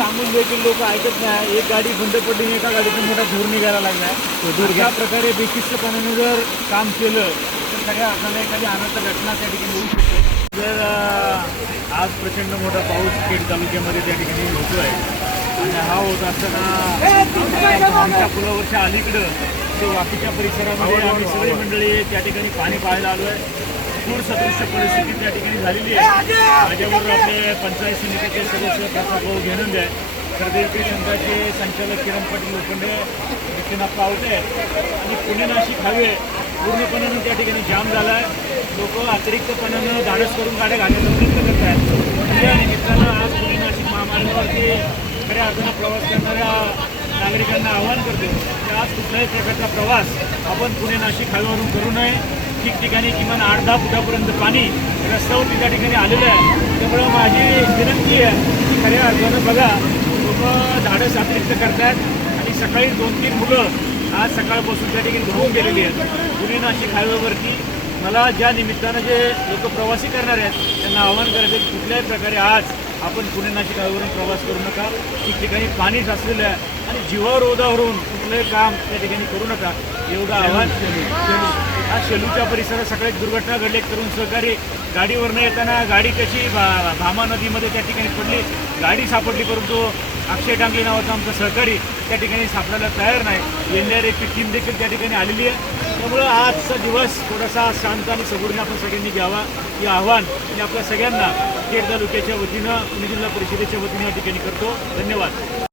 सांगून देखील लोक ऐकत नाही. एक गाडी बंद पडली, एका गाडीतून मोठा धूर निघायला लागला. अशा प्रकारे बेशिस्तपणाने जर काम केलं तर सगळ्या अर्थाने एखादी अनर्थ घटना त्या ठिकाणी होऊ शकते. जर आज प्रचंड मोठा पाऊस खेड तालुक्यामध्ये त्या ठिकाणी होतो आहे आणि हा होत असताना आमच्या पुलावरच्या अलीकडं ते वाकीच्या परिसरामध्ये आम्ही सगळी मंडळी त्या ठिकाणी पाणी पाहायला आलो आहे. पूर सदृश्य परिस्थिती त्या ठिकाणी झालेली आहे. माझ्याबरोबर आपले पंचायत समितीचे सदस्य प्रतापभाऊ घेणंदे आहे, सरदेवी संघाचे संचालक किरण पाटील लोखंडे, नितीनप्पा आवटे आणि पुणे नाशिक हायवे पूर्णपणे त्या ठिकाणी जाम झाला आहे. लोक अतिरिक्तपणानं धाडस करून गाड्या घालण्याचा प्रयत्न करत आहेत. या निमित्तानं आज पुणे नाशिक महामार्गावरती खऱ्या अर्थानं प्रवास करणाऱ्या नागरिकांना आवाहन करतो की आज कुठल्याही प्रकारचा प्रवास आपण पुणे नाशिक हायवेवरून करू नये. ठिकठिकाणी किमान 8-10 फुटापर्यंत पाणी रस्त्यावरती त्या ठिकाणी आलेलं आहे. त्यामुळं माझी विनंती आहे की खऱ्या अर्थानं बघा, लोक धाडस अतिरिक्त करतात आणि सकाळी 2-3 मुलं आज सकाळपासून त्या ठिकाणी घेऊन गेलेली आहेत पुणे नाशिक हायवेवरती. मला ज्या निमित्तानं जे लोक प्रवासी करणार आहेत त्यांना आवाहन करायचं की कुठल्याही प्रकारे आज आपण पुणे नाशिक हायवेवरून प्रवास करू नका. ठिकठिकाणी पाणीच असलेलं आहे आणि जीवावर ओढावरून कुठलंही काम त्या ठिकाणी करू नका एवढं आव्हान. आज शेलूच्या परिसरात सगळ्यात दुर्घटना घडली. एक तरुण सहकारी गाडीवरनं येताना गाडी कशी भामा नदीमध्ये त्या ठिकाणी पडली, गाडी सापडली, परंतु अक्षय डांगले नावाचा आमचा सहकारी त्या ठिकाणी सापडायला तयार नाही. एनडीआरएफची टीम देखील त्या ठिकाणी आलेली आहे. त्यामुळं आजचा दिवस थोडासा शांत आणि सगुणने आपण सगळ्यांनी घ्यावा हे आव्हान मी आपल्या सगळ्यांना खेड तालुक्याच्या वतीनं पुणे जिल्हा परिषदेच्या वतीनं या ठिकाणी करतो. धन्यवाद.